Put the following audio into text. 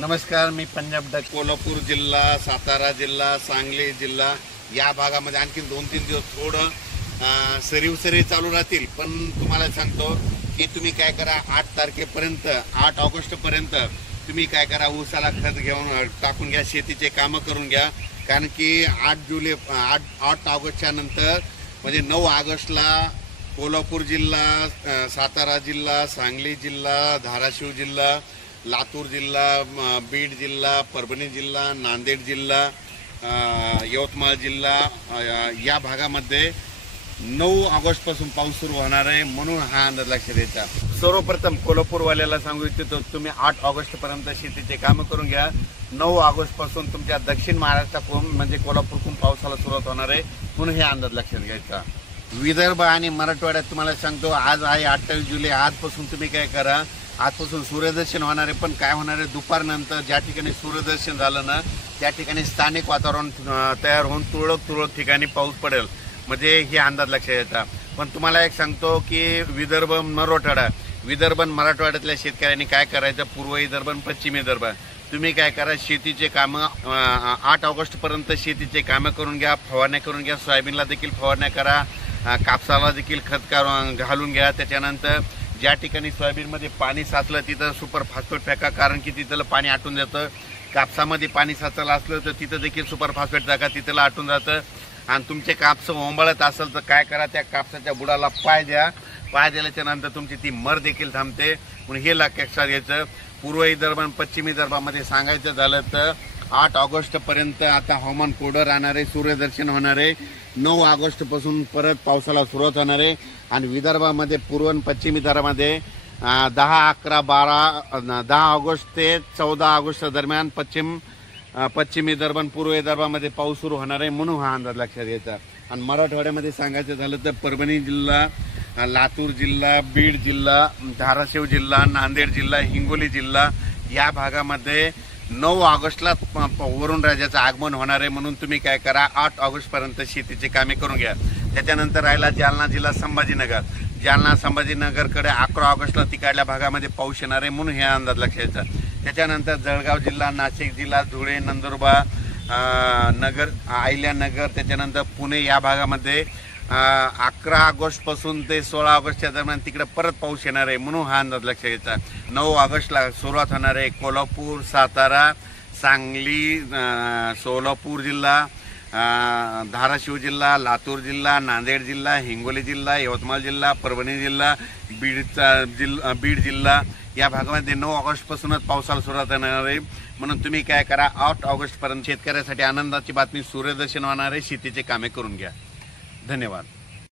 नमस्कार, मी पंजाब डक. कोल्हापूर जिल्हा, सातारा जिल्हा, सांगली जिल्हा या भागामध्ये आणखी 2-3 दिवस थोडं सरी चालू राहतील. पण तुम्हाला सांगतो की तुम्ही काय करा, 8 तारखेपर्यंत 8 ऑगस्टपर्यंत तुम्ही काय करा, ऊसाला खत घेऊन टाकून घ्या, शेतीचे कामं करून घ्या. कारण की 8 ऑगस्टच्या नंतर म्हणजे 9 ऑगस्टला कोल्हापूर जिल्हा, सातारा जिल्हा, सांगली जिल्हा, धाराशिव जिल्हा, लातूर जिल्हा, बीड जिल्हा, परभणी जिल्हा, नांदेड जिल्हा, यवतमाळ जिल्हा या भागामध्ये 9 ऑगस्टपासून पाऊस सुरू होणार आहे. म्हणून हा अंदाज लक्षात द्यायचा. सर्वप्रथम कोल्हापूरवाल्याला सांगू इच्छितो, तुम्ही 8 ऑगस्टपर्यंत शेतीचे कामं करून घ्या. 9 ऑगस्टपासून तुमच्या दक्षिण महाराष्ट्राकडून म्हणजे कोल्हापूरकडून पावसाला सुरुवात होणार आहे. म्हणून हे अंदाज लक्षात घ्यायचा. विदर्भ आणि मराठवाड्यात तुम्हाला सांगतो, आज आहे 28 जुलै. आजपासून तुम्ही काय करा, आजपासून सूर्यदर्शन होणार आहे. पण काय होणार आहे, दुपारनंतर ज्या ठिकाणी सूर्यदर्शन झालं ना, त्या ठिकाणी स्थानिक वातावरण तयार होऊन तुरळक ठिकाणी पाऊस पडेल. म्हणजे हे अंदाज लक्षात येतात. पण तुम्हाला एक सांगतो की विदर्भ मराठवाड्यातल्या शेतकऱ्यांनी काय करायचं, पूर्व विदर्भ आणि पश्चिम विदर्भ तुम्ही काय करा, शेतीचे कामं 8 ऑगस्टपर्यंत शेतीचे कामं करून घ्या, फवारण्या करून घ्या. सोयाबीनला देखील फवारण्या करा, कापसाला देखील खत घालून घ्या. त्याच्यानंतर ज्या ठिकाणी सोयाबीनमध्ये पाणी साचलं तिथं सुपर फॉस्फेट टाका, कारण की तिथलं पाणी आटून जातं. कापसामध्ये पाणी साचलं असलं तर तिथं देखील सुपर फॉस्फेट टाका, तिथलं आटून जातं. आणि तुमचे कापस ओंबळत असेल तर काय करा, त्या कापसाच्या बुडाला पाय द्या. पाय दिल्याच्या नंतर तुमची ती मर देखील थांबते. म्हणून हे लक्षात घ्यायचं. पूर्व विदर्भ आणि पश्चिम विदर्भामध्ये सांगायचं झालं तर 8 ऑगस्टपर्यंत आता हवामान कोरडं राहणार आहे, सूर्यदर्शन होणार आहे. 9 ऑगस्टपासून परत पावसाला सुरुवात होणार आहे. आणि विदर्भामध्ये पूर्व आणि पश्चिम विदर्भामध्ये 10 ऑगस्ट ते 14 ऑगस्ट दरम्यान पश्चिम विदर्भ आणि पूर्व विदर्भामध्ये पाऊस सुरू होणार आहे. म्हणून हा अंदाज लक्षात घ्यायचा. आणि मराठवाड्यामध्ये सांगायचं झालं तर परभणी जिल्हा, लातूर जिल्हा, बीड जिल्हा, धाराशिव जिल्हा, नांदेड जिल्हा, हिंगोली जिल्हा या भागामध्ये 9 ऑगस्टला वरुण राजाचं आगमन होणार आहे. म्हणून तुम्ही काय करा, 8 ऑगस्टपर्यंत शेतीची कामे करून घ्या. त्याच्यानंतर राहिला जालना जिल्हा, संभाजीनगरकडे 11 ऑगस्टला तिकडल्या भागामध्ये पाऊस येणार आहे. म्हणून हे अंदाज लक्षात घ्यायचा. त्याच्यानंतर जळगाव जिल्हा, नाशिक जिल्हा, धुळे, नंदुरबार, अहिल्यानगर, त्याच्यानंतर पुणे या भागामध्ये 11 ऑगस्टपासून ते 16 ऑगस्टच्या दरम्यान तिकडे परत पाऊस येणार आहे. म्हणून हा अंदाज लक्षात घ्यायचा. 9 ऑगस्टला सुरुवात होणार आहे. कोल्हापूर, सातारा, सांगली, सोलापूर जिल्हा, धाराशिव जिल्हा, लातूर जिल्हा, नांदेड जिल्हा, हिंगोली जिल्हा, यवतमाळ जिल्हा, परभणी जिल्हा, बीड जिल्हा या भागामध्ये 9 ऑगस्टपासूनच पावसाला सुरुवात होणार आहे. म्हणून तुम्ही काय करा, 8 ऑगस्टपर्यंत शेतकऱ्यासाठी आनंदाची बातमी, सूर्यदर्शन होणार आहे. शेतीचे कामे करून घ्या. धन्यवाद.